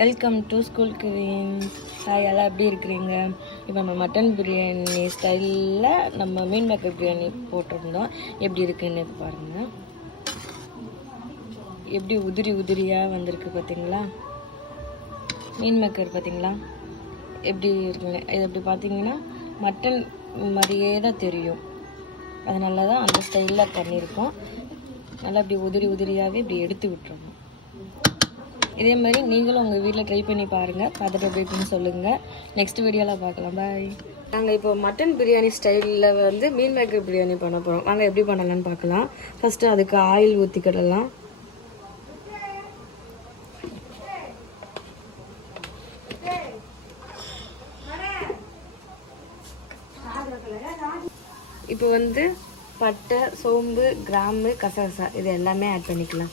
Welcome to school queens. Hi, எல்லாம் எப்படி இருக்கிறீங்க? இப்போ நம்ம மட்டன் பிரியாணி ஸ்டைலில் நம்ம மீன் மேக்கர் பிரியாணி போட்டிருந்தோம். எப்படி இருக்குன்னு பாருங்கள். எப்படி உதிரி உதிரியாக வந்திருக்கு பார்த்தீங்களா? மீன் மேக்கர் பார்த்தீங்களா எப்படி இருக்குங்க? இது எப்படி பார்த்தீங்கன்னா மட்டன் மாதிரியே தான் தெரியும். அதனால தான் அந்த ஸ்டைலில் பண்ணியிருக்கோம். நல்லா இப்படி உதிரி உதிரியாகவே இப்படி எடுத்து விட்டுருவோம். இதே மாதிரி நீங்களும் உங்கள் வீட்டில் ட்ரை பண்ணி பாருங்கள். பார்த்துட்டு எப்படி இருக்குன்னு சொல்லுங்கள். நெக்ஸ்ட் வீடியோவில் பார்க்கலாம். பாய். நாங்கள் இப்போ மட்டன் பிரியாணி ஸ்டைலில் வந்து மீன் மேக்கர் பிரியாணி பண்ண போகிறோம். நாங்கள் எப்படி பண்ணலான்னு பார்க்கலாம். ஃபஸ்ட்டு அதுக்கு ஆயில் ஊற்றிக்கிடலாம். இப்போ வந்து பட்டை, சோம்பு, கிராம்பு, கசகசா இது எல்லாமே ஆட் பண்ணிக்கலாம்.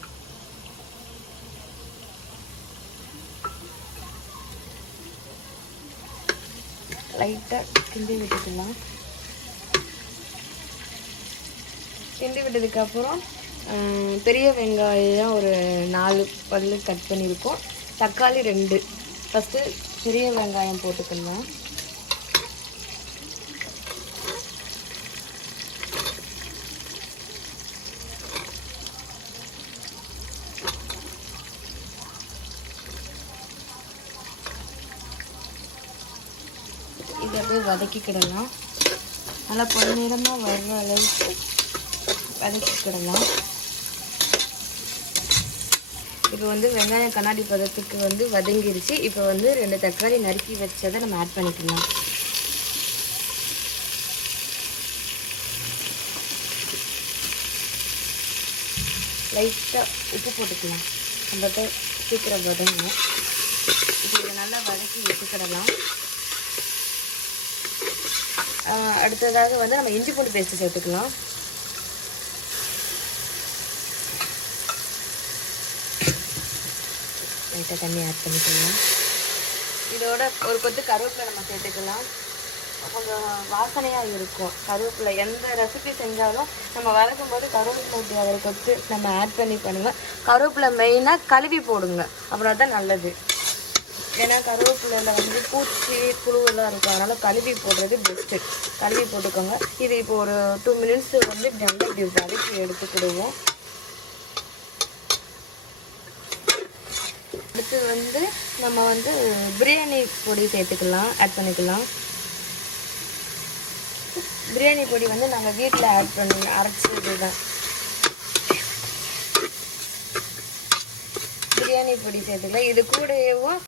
லைட்டாக கிண்டி விட்டுக்கலாம். கிண்டி விட்டதுக்கப்புறம் பெரிய வெங்காயம் ஒரு 4 பல்லு கட் பண்ணியிருக்கோம். தக்காளி 2. ஃபஸ்ட்டு பெரிய வெங்காயம் போட்டுக்கலாம். இதை அப்படியே வதக்கிக்கிடலாம். நல்லா பொன்னிறமாக வர்ற அளவுக்கு வதக்கிக்கிடலாம். இப்போ வந்து வெங்காயம் கண்ணாடி பதத்துக்கு வந்து வதங்கிருச்சு. இப்போ வந்து 2 தக்காளி நறுக்கி வச்சதை நம்ம ஆட் பண்ணிக்கலாம். லைட்டாக உப்பு போட்டுக்கலாம். நம்ம சீக்கிரம் வதங்கணும். இப்போ இதை நல்லா வதக்கி வச்சுக்கிடலாம். அடுத்ததாக வந்து நம்ம இஞ்சி பூண்டு பேஸ்ட்டு சேர்த்துக்கலாம். லைட்டாக தண்ணி ஆட் பண்ணிக்கலாம். இதோட ஒரு கொத்து கருவேப்பிலை நம்ம சேர்த்துக்கலாம். கொஞ்சம் வாசனையாக இருக்கும் கருவேப்பிலை. எந்த ரெசிபி செஞ்சாலும் நம்ம வதக்கும் போது கருவேப்பிலை ஒரு கொத்து நம்ம ஆட் பண்ணி பண்ணுங்கள். கருவேப்பிலை மெயினாக கழுவி போடுங்க, அப்புறம் தான் நல்லது. ஏன்னா கருவேப்பிலையில் வந்து பூச்சி புழுவெல்லாம் இருக்கும். அதனால் கழுவி போடுறது பெஸ்ட்டு. கழுவி போட்டுக்கோங்க. இது இப்போ ஒரு 2 மினிட்ஸ் வந்து நல்லா இப்படி வதக்கி எடுத்துக்கிடுவோம். அடுத்து வந்து நம்ம வந்து பிரியாணி பொடி சேர்த்துக்கலாம், ஆட் பண்ணிக்கலாம். பிரியாணி பொடி வந்து நாங்கள் வீட்டில் ஆட் பண்ணி அரைச்சது தான். பிரியாணி பொடி சேர்த்துக்கலாம். இது கூடவும்